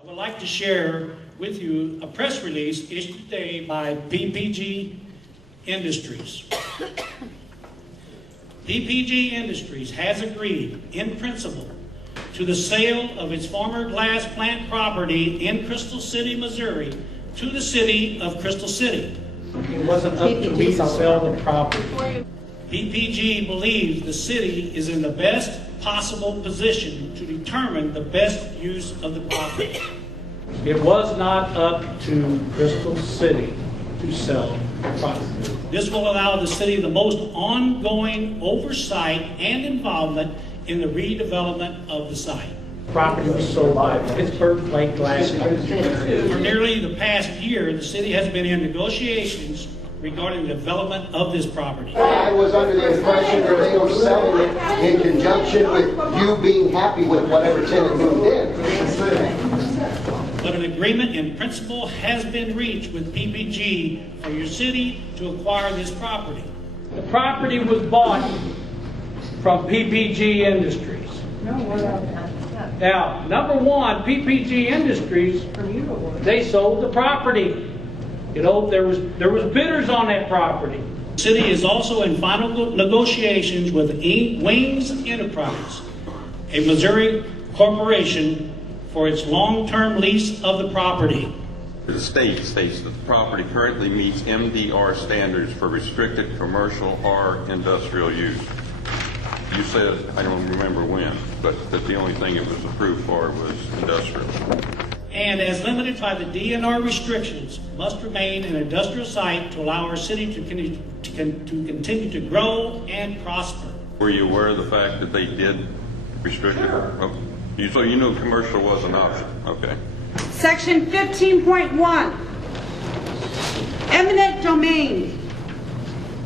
I would like to share with you a press release issued today by PPG Industries. PPG Industries has agreed in principle to the sale of its former glass plant property in Crystal City, Missouri to the city of Crystal City. It wasn't up to me to sell the property. PPG believes the city is in the best possible position to determine the best use of the property. It was not up to Crystal City to sell the property. This will allow the city the most ongoing oversight and involvement in the redevelopment of the site. Property was sold by Pittsburgh Plate Glass Company. For nearly the past year, the city has been in negotiations regarding the development of this property. I was under the impression that they were selling it in conjunction with you being happy with whatever tenant moved in. But an agreement in principle has been reached with PPG for your city to acquire this property. The property was bought from PPG Industries. Now, number one, PPG Industries, they sold the property. You know, there was bidders on that property. The city is also in final negotiations with Wings Enterprise, a Missouri corporation, for its long-term lease of the property. The state states that the property currently meets MDR standards for restricted commercial or industrial use. You said, I don't remember when, but that the only thing it was approved for was industrial. And as limited by the DNR restrictions, must remain an industrial site to allow our city to continue to grow and prosper. Were you aware of the fact that they did restrict it? Oh, so you knew commercial was an option, okay. Section 15.1, eminent domain.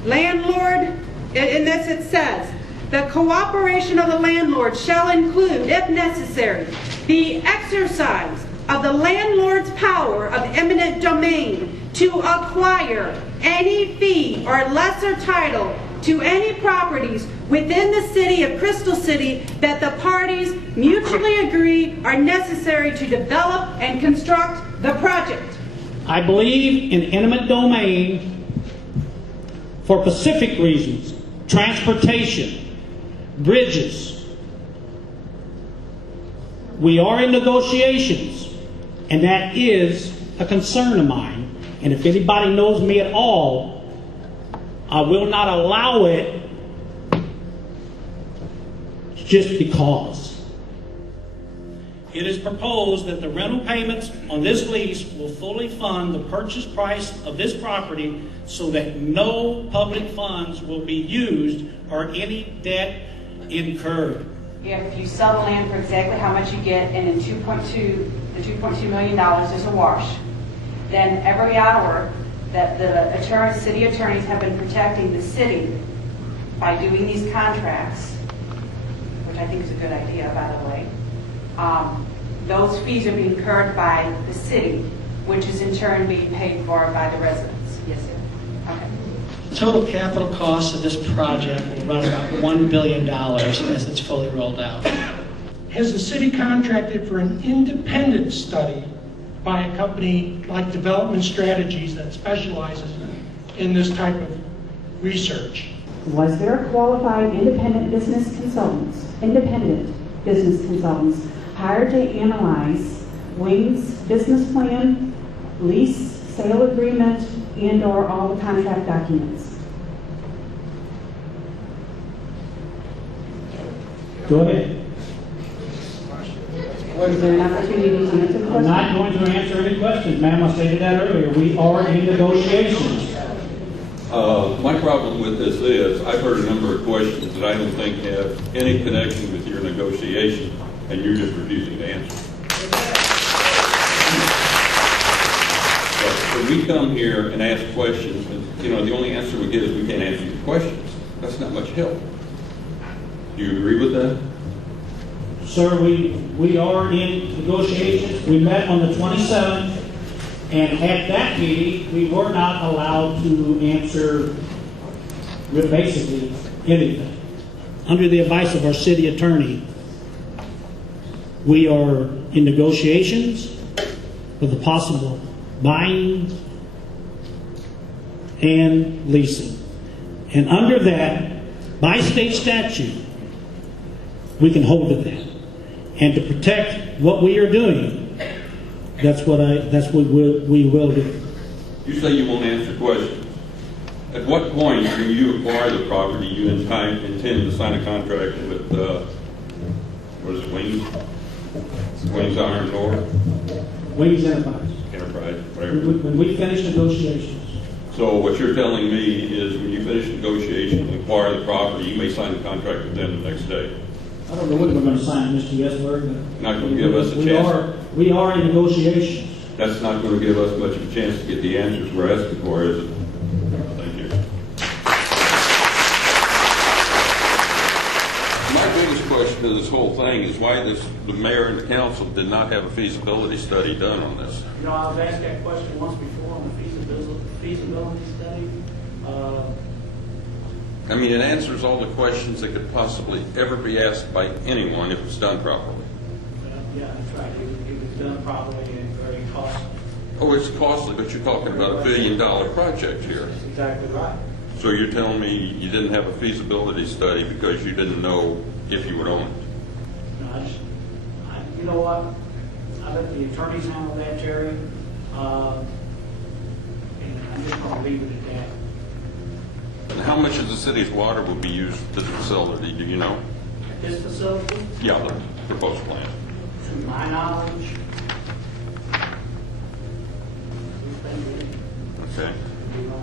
Landlord, in this it says, the cooperation of the landlord shall include, if necessary, the exercise of the landlord's power of eminent domain to acquire any fee or lesser title to any properties within the city of Crystal City that the parties mutually agree are necessary to develop and construct the project. I believe in eminent domain for specific reasons: transportation, bridges. We are in negotiations, and that is a concern of mine. And if anybody knows me at all, I will not allow it just because. It is proposed that the rental payments on this lease will fully fund the purchase price of this property so that no public funds will be used or any debt incurred. If you sell the land for exactly how much you get, and in the $2.2 million is a wash, then every hour that the city attorneys have been protecting the city by doing these contracts, which I think is a good idea, by the way, those fees are being incurred by the city, which is in turn being paid for by the residents. Yes, sir. Okay. The total capital cost of this project will run about $1 billion as it's fully rolled out. Has the city contracted for an independent study by a company like Development Strategies that specializes in this type of research? Was there qualified independent business consultants hired to analyze Wings' business plan, lease, sale agreement, and/or all the contract documents? Go ahead. Was there an opportunity to answer questions? I'm not going to answer any questions, ma'am. I stated that earlier. We are in negotiations. My problem with this is I've heard a number of questions that I don't think have any connection with your negotiation, and you're just refusing to answer. But when we come here and ask questions, and, the only answer we get is we can't answer your questions. That's not much help. Do you agree with that? Sir, we are in negotiations. We met on the 27th, and at that meeting, we were not allowed to answer basically anything. Under the advice of our city attorney, we are in negotiations, with the possible buying and leasing. And under that, by state statute, we can hold to that. And to protect what we are doing, that's what we will do. You say you won't answer questions. At what point, when you acquire the property, you intend to sign a contract with, what is it, Wings Iron and Ore? Wings Enterprise. Enterprise, whatever. When we finish negotiations. So what you're telling me is when you finish negotiations and acquire the property, you may sign the contract with them the next day. I don't know when we're going to sign, Mr. Yesberg. But Not going to give us a chance. We are in negotiations. That's not going to give us much of a chance to get the answers we're asking for, is it? Thank you. My biggest question to this whole thing is why the mayor and the council did not have a feasibility study done on this. You know, I was asked that question once before on the feasibility study. I mean, it answers all the questions that could possibly ever be asked by anyone if it's done properly. Yeah, that's right. It was done properly and very costly. Oh, it's costly, but you're talking about $1 billion project here. That's exactly right. So you're telling me you didn't have a feasibility study because you didn't know if you would own it? No, you know what? I let the attorneys handle that, Terry. And I'm just going to leave it at that. And how much of the city's water will be used to the facility, do you know? At this facility, Yeah, the proposed plan. to my knowledge, we've been doing Okay. it. You know,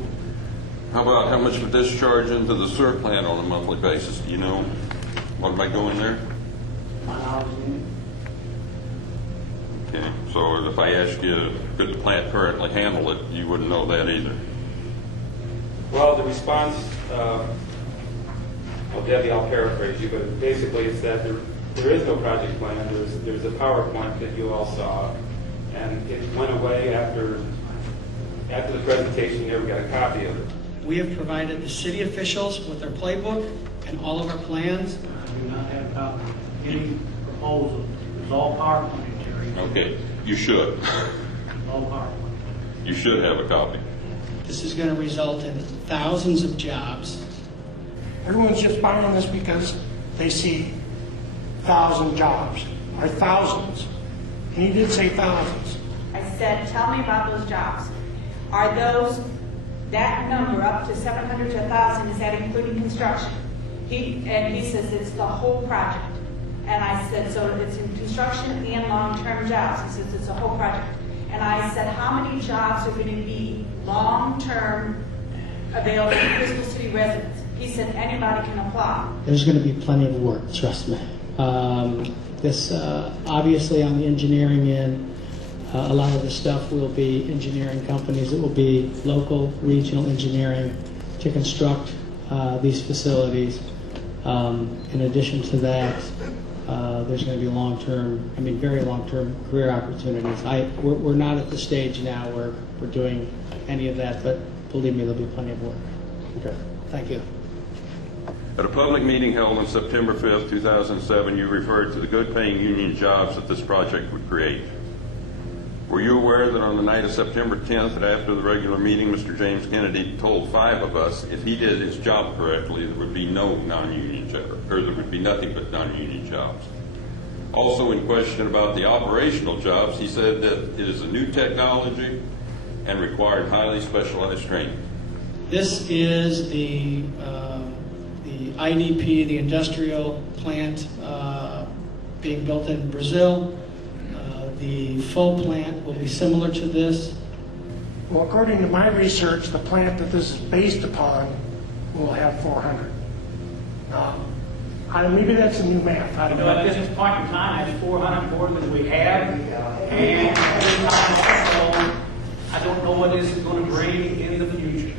How about how much of a discharge into the sewer plant on a monthly basis? Do you know? What am I going there? my knowledge in it. Okay. So if I asked you, could the plant currently handle it, you wouldn't know that either. Well, the response, well, Debbie, I'll paraphrase you, but basically it's that there is no project plan. There's a PowerPoint that you all saw, and it went away after the presentation. You never got a copy of it. We have provided the city officials with their playbook and all of our plans. I do not have a copy of any proposal. It's all PowerPoint, Terry. Okay. You should. It's all PowerPoint. You should have a copy. This is going to result in thousands of jobs. Everyone's just buying this because they see 1,000 jobs, or thousands. And he did say thousands. I said, tell me about those jobs. Are those, that number up to 700 to 1,000, is that including construction? He says it's the whole project. And I said, so it's in construction and long-term jobs. He says it's a whole project. And I said, how many jobs are going to be long-term available to Crystal City residents? He said anybody can apply. There's going to be plenty of work, trust me. This obviously on the engineering end, a lot of the stuff will be engineering companies. It will be local, regional engineering to construct these facilities. In addition to that, there's going to be long-term, very long-term career opportunities. We're not at the stage now where we're doing any of that, but believe me, there'll be plenty of work. Okay. Thank you. At a public meeting held on September 5th, 2007, you referred to the good-paying union jobs that this project would create. Were you aware that on the night of September 10th and after the regular meeting, Mr. James Kennedy told 5 of us if he did his job correctly, there would be no non-union job, or there would be nothing but non-union jobs. Also in question about the operational jobs, he said that it is a new technology and required highly specialized training. This is the IDP, the industrial plant being built in Brazil. The full plant will be similar to this. Well, according to my research, the plant that this is based upon will have 400. Maybe that's a new math. I don't know. At this point in time, that's 400 more than we have. And so I don't know what this is going to bring in the future.